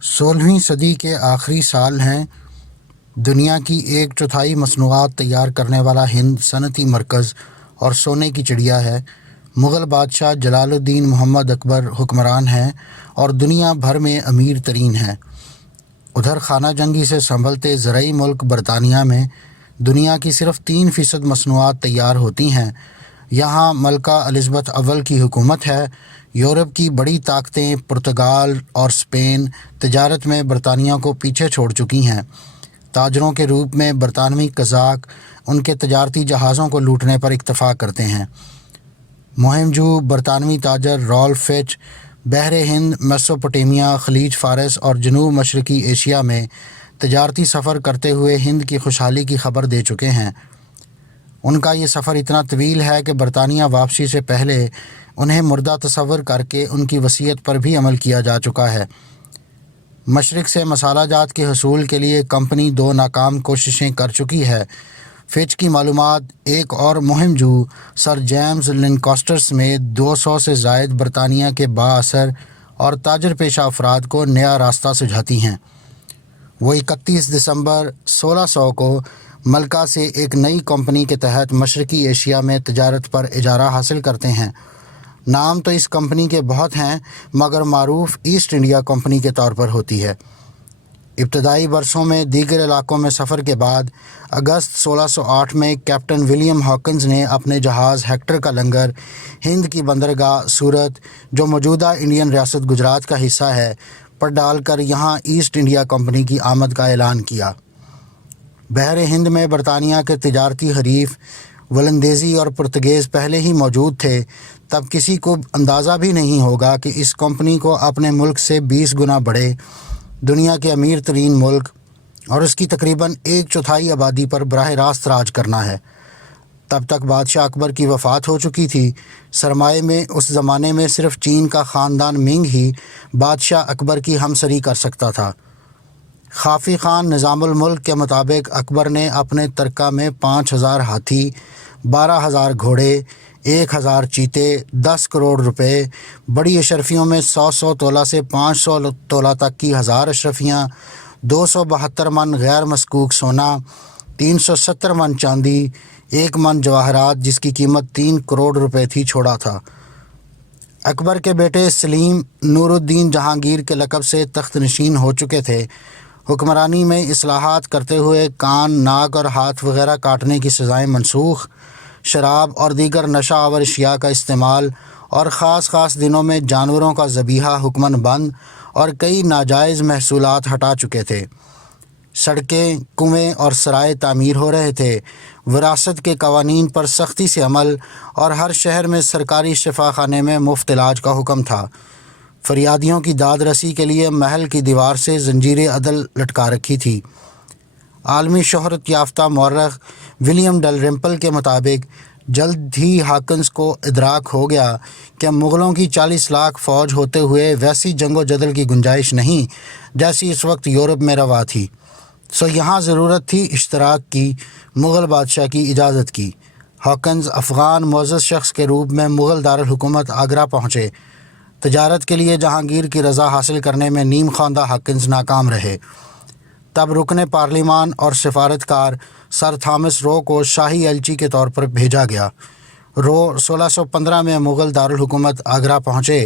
16ویں صدی کے آخری سال ہیں۔ دنیا کی 1/4 مصنوعات تیار کرنے والا ہند صنعتی مرکز اور سونے کی چڑیا ہے۔ مغل بادشاہ جلال الدین محمد اکبر حکمران ہیں اور دنیا بھر میں امیر ترین ہیں۔ ادھر خانہ جنگی سے سنبھلتے زرعی ملک برطانیہ میں دنیا کی صرف 3% مصنوعات تیار ہوتی ہیں۔ یہاں ملکہ الزبتھ اول کی حکومت ہے۔ یورپ کی بڑی طاقتیں پرتگال اور اسپین تجارت میں برطانیہ کو پیچھے چھوڑ چکی ہیں۔ تاجروں کے روپ میں برطانوی قزاق ان کے تجارتی جہازوں کو لوٹنے پر اکتفا کرتے ہیں۔ مہم جو برطانوی تاجر رالف فچ بحر ہند، میسوپوٹیمیا، خلیج فارس اور جنوب مشرقی ایشیا میں تجارتی سفر کرتے ہوئے ہند کی خوشحالی کی خبر دے چکے ہیں۔ ان کا یہ سفر اتنا طویل ہے کہ برطانیہ واپسی سے پہلے انہیں مردہ تصور کر کے ان کی وصیت پر بھی عمل کیا جا چکا ہے۔ مشرق سے مسالہ جات کے حصول کے لیے کمپنی 2 ناکام کوششیں کر چکی ہے۔ فچ کی معلومات ایک اور مہم جو سر جیمز لینکاسٹر سمیت 200 سے زائد برطانیہ کے بااثر اور تاجر پیشہ افراد کو نیا راستہ سجھاتی ہیں۔ وہ 31 دسمبر 1600 کو ملکہ سے ایک نئی کمپنی کے تحت مشرقی ایشیا میں تجارت پر اجارہ حاصل کرتے ہیں۔ نام تو اس کمپنی کے بہت ہیں مگر معروف ایسٹ انڈیا کمپنی کے طور پر ہوتی ہے۔ ابتدائی برسوں میں دیگر علاقوں میں سفر کے بعد اگست 1608 میں کیپٹن ولیم ہاکنز نے اپنے جہاز ہیکٹر کا لنگر ہند کی بندرگاہ سورت، جو موجودہ انڈین ریاست گجرات کا حصہ ہے، پر ڈال کر یہاں ایسٹ انڈیا کمپنی کی آمد کا اعلان کیا۔ بحر ہند میں برطانیہ کے تجارتی حریف ولندیزی اور پرتگیز پہلے ہی موجود تھے۔ تب کسی کو اندازہ بھی نہیں ہوگا کہ اس کمپنی کو اپنے ملک سے 20 گنا بڑے دنیا کے امیر ترین ملک اور اس کی تقریباً 1/4 آبادی پر براہ راست راج کرنا ہے۔ تب تک بادشاہ اکبر کی وفات ہو چکی تھی۔ سرمایے میں اس زمانے میں صرف چین کا خاندان منگ ہی بادشاہ اکبر کی ہمسری کر سکتا تھا۔ خافی خان نظام الملک کے مطابق اکبر نے اپنے ترکہ میں 5000 ہاتھی، 12000 گھوڑے، 1000 چیتے، 10 کروڑ روپے، بڑی اشرفیوں میں 100 تولہ سے 500 تولہ تک کی 1000 اشرفیاں، 272 من غیر مسکوک سونا، 370 من چاندی، 1 من جواہرات جس کی قیمت 3 کروڑ روپے تھی چھوڑا تھا۔ اکبر کے بیٹے سلیم نور الدین جہانگیر کے لقب سے تخت نشین ہو چکے تھے۔ حکمرانی میں اصلاحات کرتے ہوئے کان، ناک اور ہاتھ وغیرہ کاٹنے کی سزائیں منسوخ، شراب اور دیگر نشہ آور اشیاء کا استعمال اور خاص دنوں میں جانوروں کا ذبیحہ حکماً بند اور کئی ناجائز محصولات ہٹا چکے تھے۔ سڑکیں، کنویں اور سرائے تعمیر ہو رہے تھے۔ وراثت کے قوانین پر سختی سے عمل اور ہر شہر میں سرکاری شفا خانے میں مفت علاج کا حکم تھا۔ فریادیوں کی داد رسی کے لیے محل کی دیوار سے زنجیر عدل لٹکا رکھی تھی۔ عالمی شہرت یافتہ مورخ ولیم ڈلرمپل کے مطابق جلد ہی ہاکنز کو ادراک ہو گیا کہ مغلوں کی 40 لاکھ فوج ہوتے ہوئے ویسی جنگ و جدل کی گنجائش نہیں جیسی اس وقت یورپ میں روا تھی، سو یہاں ضرورت تھی اشتراک کی، مغل بادشاہ کی اجازت کی۔ ہاکنز افغان معزز شخص کے روپ میں مغل دارالحکومت آگرہ پہنچے۔ تجارت کے لیے جہانگیر کی رضا حاصل کرنے میں نیم خواندہ ہاکنز ناکام رہے۔ تب رکن پارلیمان اور سفارتکار سر تھامس رو کو شاہی ایلچی کے طور پر بھیجا گیا۔ رو 1615 میں مغل دارالحکومت آگرہ پہنچے۔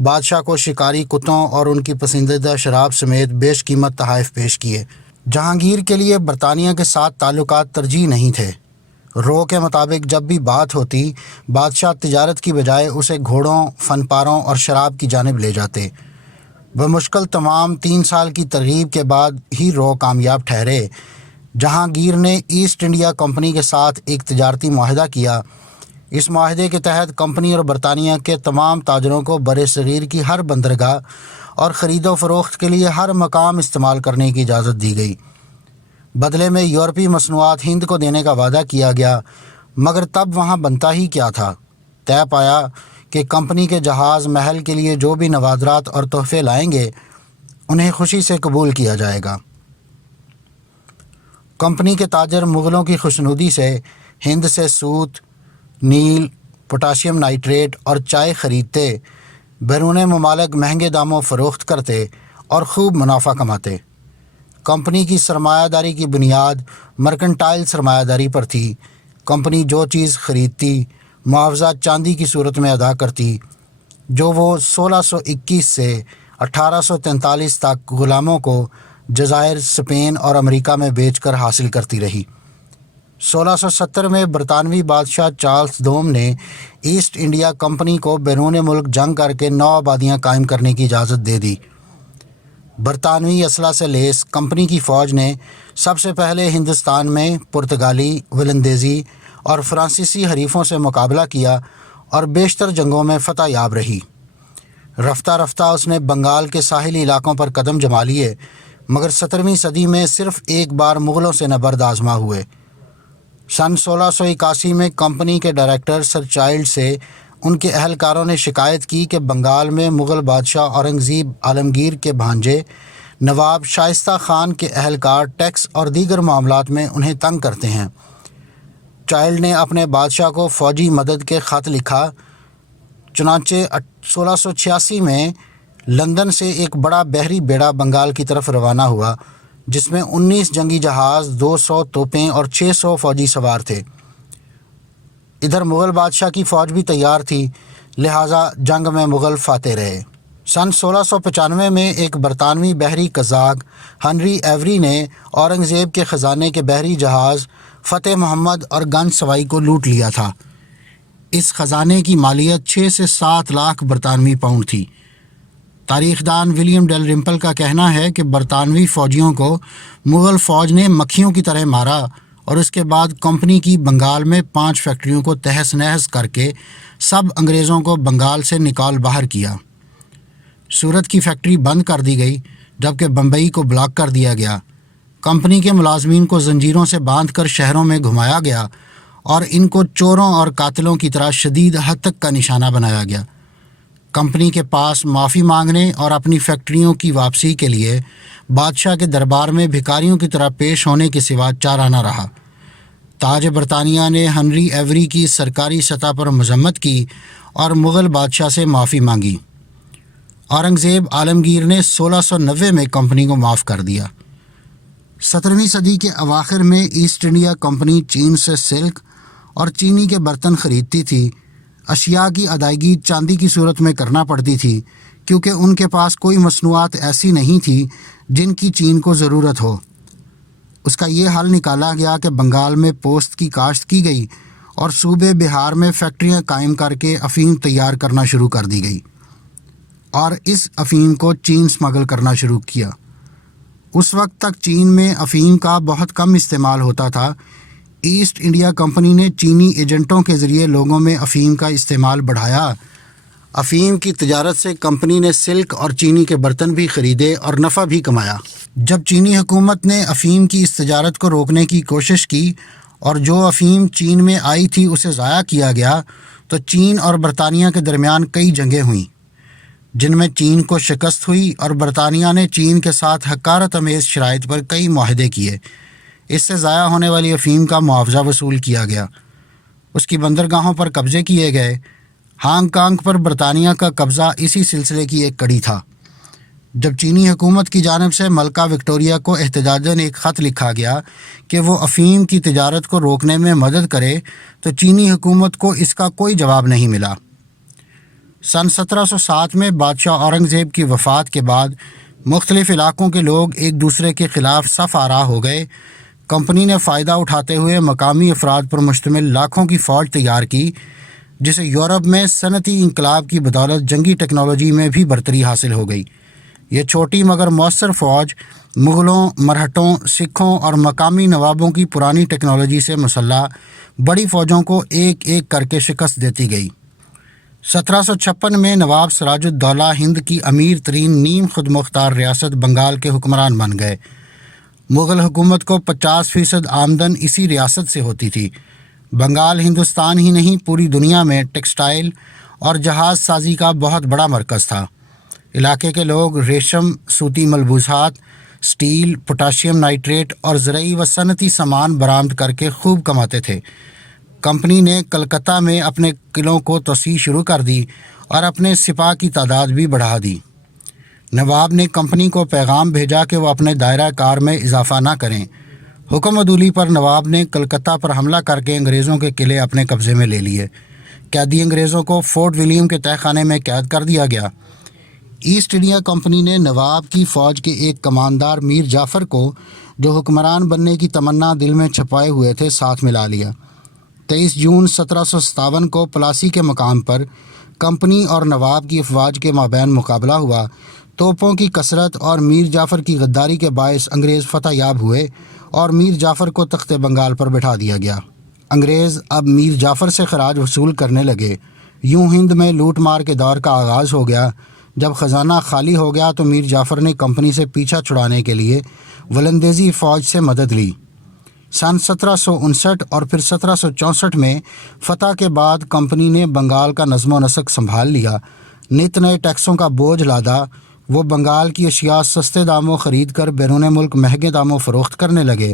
بادشاہ کو شکاری کتوں اور ان کی پسندیدہ شراب سمیت بیش قیمت تحائف پیش کیے۔ جہانگیر کے لیے برطانیہ کے ساتھ تعلقات ترجیح نہیں تھے۔ رو کے مطابق جب بھی بات ہوتی بادشاہ تجارت کی بجائے اسے گھوڑوں، فن پاروں اور شراب کی جانب لے جاتے۔ بمشکل تمام 3 سال کی ترغیب کے بعد ہی رو کامیاب ٹھہرے۔ جہانگیر نے ایسٹ انڈیا کمپنی کے ساتھ ایک تجارتی معاہدہ کیا۔ اس معاہدے کے تحت کمپنی اور برطانیہ کے تمام تاجروں کو برِ صغیر کی ہر بندرگاہ اور خرید و فروخت کے لیے ہر مقام استعمال کرنے کی اجازت دی گئی۔ بدلے میں یورپی مصنوعات ہند کو دینے کا وعدہ کیا گیا، مگر تب وہاں بنتا ہی کیا تھا؟ طے پایا کہ کمپنی کے جہاز محل کے لیے جو بھی نوادرات اور تحفے لائیں گے انہیں خوشی سے قبول کیا جائے گا۔ کمپنی کے تاجر مغلوں کی خوشنودی سے ہند سے سوت، نیل، پوٹاشیم نائٹریٹ اور چائے خریدتے، بیرون ممالک مہنگے داموں فروخت کرتے اور خوب منافع کماتے۔ کمپنی کی سرمایہ داری کی بنیاد مرکنٹائل سرمایہ داری پر تھی۔ کمپنی جو چیز خریدتی معاوضہ چاندی کی صورت میں ادا کرتی، جو وہ 1621 سے 1843 تک غلاموں کو جزائر، اسپین اور امریکہ میں بیچ کر حاصل کرتی رہی۔ 1670 میں برطانوی بادشاہ چارلس دوم نے ایسٹ انڈیا کمپنی کو بیرون ملک جنگ کر کے 9 آبادیاں قائم کرنے کی اجازت دے دی۔ برطانوی اسلحہ سے لیس کمپنی کی فوج نے سب سے پہلے ہندوستان میں پرتگالی، ولندیزی اور فرانسیسی حریفوں سے مقابلہ کیا اور بیشتر جنگوں میں فتح یاب رہی۔ رفتہ رفتہ اس نے بنگال کے ساحلی علاقوں پر قدم جما لیے، مگر 17ویں صدی میں صرف ایک بار مغلوں سے نبرد آزما ہوئے۔ سن 1681 میں کمپنی کے ڈائریکٹر سر چائلڈ سے ان کے اہلکاروں نے شکایت کی کہ بنگال میں مغل بادشاہ اورنگزیب عالمگیر کے بھانجے نواب شائستہ خان کے اہلکار ٹیکس اور دیگر معاملات میں انہیں تنگ کرتے ہیں۔ چائلڈ نے اپنے بادشاہ کو فوجی مدد کے خط لکھا۔ چنانچہ 1686 میں لندن سے ایک بڑا بحری بیڑا بنگال کی طرف روانہ ہوا، جس میں 19 جنگی جہاز، 200 توپیں اور 600 فوجی سوار تھے۔ ادھر مغل بادشاہ کی فوج بھی تیار تھی، لہٰذا جنگ میں مغل فاتح رہے۔ سن 1695 میں ایک برطانوی بحری قزاق ہنری ایوری نے اورنگزیب کے خزانے کے بحری جہاز فتح محمد اور گنج سوائی کو لوٹ لیا تھا۔ اس خزانے کی مالیت 6 سے 7 لاکھ برطانوی پاؤنڈ تھی۔ تاریخ دان ولیم ڈیل رمپل کا کہنا ہے کہ برطانوی فوجیوں کو مغل فوج نے مکھیوں کی طرح مارا اور اس کے بعد کمپنی کی بنگال میں 5 فیکٹریوں کو تہس نہس کر کے سب انگریزوں کو بنگال سے نکال باہر کیا۔ سورت کی فیکٹری بند کر دی گئی، جبکہ بمبئی کو بلاک کر دیا گیا۔ کمپنی کے ملازمین کو زنجیروں سے باندھ کر شہروں میں گھمایا گیا اور ان کو چوروں اور قاتلوں کی طرح شدید حد تک کا نشانہ بنایا گیا۔ کمپنی کے پاس معافی مانگنے اور اپنی فیکٹریوں کی واپسی کے لیے بادشاہ کے دربار میں بھکاریوں کی طرح پیش ہونے کے سوا چارہ نہ رہا۔ تاج برطانیہ نے ہنری ایوری کی سرکاری سطح پر مذمت کی اور مغل بادشاہ سے معافی مانگی۔ اورنگزیب عالمگیر نے 1690 میں کمپنی کو معاف کر دیا۔ 17ویں صدی کے اواخر میں ایسٹ انڈیا کمپنی چین سے سلک اور چینی کے برتن خریدتی تھی۔ اشیاء کی ادائیگی چاندی کی صورت میں کرنا پڑتی تھی، کیونکہ ان کے پاس کوئی مصنوعات ایسی نہیں تھی جن کی چین کو ضرورت ہو۔ اس کا یہ حل نکالا گیا کہ بنگال میں پوست کی کاشت کی گئی اور صوبے بہار میں فیکٹریاں قائم کر کے افیم تیار کرنا شروع کر دی گئی اور اس افیم کو چین سمگل کرنا شروع کیا۔ اس وقت تک چین میں افیم کا بہت کم استعمال ہوتا تھا۔ ایسٹ انڈیا کمپنی نے چینی ایجنٹوں کے ذریعے لوگوں میں افیم کا استعمال بڑھایا۔ افیم کی تجارت سے کمپنی نے سلک اور چینی کے برتن بھی خریدے اور نفع بھی کمایا۔ جب چینی حکومت نے افیم کی اس تجارت کو روکنے کی کوشش کی اور جو افیم چین میں آئی تھی اسے ضائع کیا گیا، تو چین اور برطانیہ کے درمیان کئی جنگیں ہوئیں، جن میں چین کو شکست ہوئی اور برطانیہ نے چین کے ساتھ حقارت آمیز شرائط پر کئی معاہدے کیے۔ اس سے ضائع ہونے والی افیم کا معاوضہ وصول کیا گیا، اس کی بندرگاہوں پر قبضے کیے گئے۔ ہانگ کانگ پر برطانیہ کا قبضہ اسی سلسلے کی ایک کڑی تھا۔ جب چینی حکومت کی جانب سے ملکہ وکٹوریہ کو احتجاجاً ایک خط لکھا گیا کہ وہ افیم کی تجارت کو روکنے میں مدد کرے، تو چینی حکومت کو اس کا کوئی جواب نہیں ملا۔ سن 1707 میں بادشاہ اورنگزیب کی وفات کے بعد مختلف علاقوں کے لوگ ایک دوسرے کے خلاف صف آرا ہو گئے۔ کمپنی نے فائدہ اٹھاتے ہوئے مقامی افراد پر مشتمل لاکھوں کی فوج تیار کی، جسے یورپ میں صنعتی انقلاب کی بدولت جنگی ٹیکنالوجی میں بھی برتری حاصل ہو گئی۔ یہ چھوٹی مگر مؤثر فوج مغلوں، مرہٹوں، سکھوں اور مقامی نوابوں کی پرانی ٹیکنالوجی سے مسلح بڑی فوجوں کو ایک ایک کر کے شکست دیتی گئی۔ 1756 میں نواب سراج الدولہ ہند کی امیر ترین نیم خود مختار ریاست بنگال کے حکمران بن گئے۔ مغل حکومت کو 50% آمدن اسی ریاست سے ہوتی تھی۔ بنگال ہندوستان ہی نہیں، پوری دنیا میں ٹیکسٹائل اور جہاز سازی کا بہت بڑا مرکز تھا۔ علاقے کے لوگ ریشم، صوتی ملبوسات، سٹیل، پوٹاشیم نائٹریٹ اور زرعی و صنعتی سامان برآمد کر کے خوب کماتے تھے۔ کمپنی نے کلکتہ میں اپنے قلعوں کو توسیع شروع کر دی اور اپنے سپاہ کی تعداد بھی بڑھا دی۔ نواب نے کمپنی کو پیغام بھیجا کہ وہ اپنے دائرہ کار میں اضافہ نہ کریں۔ حکم عدولی پر نواب نے کلکتہ پر حملہ کر کے انگریزوں کے قلعے اپنے قبضے میں لے لیے۔ قیدی انگریزوں کو فورٹ ولیم کے تہہ خانے میں قید کر دیا گیا۔ ایسٹ انڈیا کمپنی نے نواب کی فوج کے ایک کماندار میر جعفر کو، جو حکمران بننے کی تمنا دل میں چھپائے ہوئے تھے، ساتھ ملا لیا۔ 23 جون 1757 کو پلاسی کے مقام پر کمپنی اور نواب کی افواج کے مابین مقابلہ ہوا۔ توپوں کی کثرت اور میر جعفر کی غداری کے باعث انگریز فتح یاب ہوئے اور میر جعفر کو تخت بنگال پر بٹھا دیا گیا۔ انگریز اب میر جعفر سے خراج وصول کرنے لگے۔ یوں ہند میں لوٹ مار کے دور کا آغاز ہو گیا۔ جب خزانہ خالی ہو گیا تو میر جعفر نے کمپنی سے پیچھا چھڑانے کے لیے ولندیزی فوج سے مدد لی۔ سن 1759 اور پھر 1764 میں فتح کے بعد کمپنی نے بنگال کا نظم و نسق سنبھال لیا۔ نت نئے ٹیکسوں کا بوجھ لادا۔ وہ بنگال کی اشیاء سستے داموں خرید کر بیرون ملک مہنگے داموں فروخت کرنے لگے۔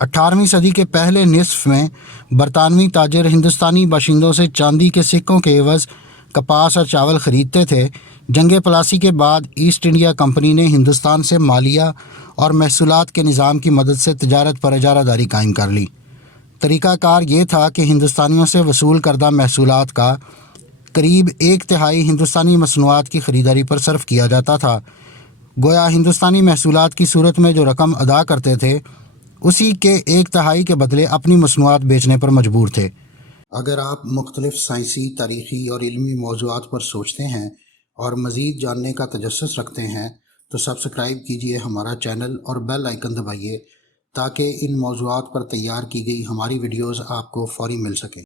18ویں صدی کے پہلے نصف میں برطانوی تاجر ہندوستانی باشندوں سے چاندی کے سکوں کے عوض کپاس اور چاول خریدتے تھے۔ جنگ پلاسی کے بعد ایسٹ انڈیا کمپنی نے ہندوستان سے مالیہ اور محصولات کے نظام کی مدد سے تجارت پر اجارہ داری قائم کر لی۔ طریقہ کار یہ تھا کہ ہندوستانیوں سے وصول کردہ محصولات کا قریب 1/3 ہندوستانی مصنوعات کی خریداری پر صرف کیا جاتا تھا۔ گویا ہندوستانی محصولات کی صورت میں جو رقم ادا کرتے تھے، اسی کے 1/3 کے بدلے اپنی مصنوعات بیچنے پر مجبور تھے۔ اگر آپ مختلف سائنسی، تاریخی اور علمی موضوعات پر سوچتے ہیں اور مزید جاننے کا تجسس رکھتے ہیں تو سبسکرائب کیجیے ہمارا چینل اور بیل آئیکن دبائیے تاکہ ان موضوعات پر تیار کی گئی ہماری ویڈیوز آپ کو فوری مل سکیں۔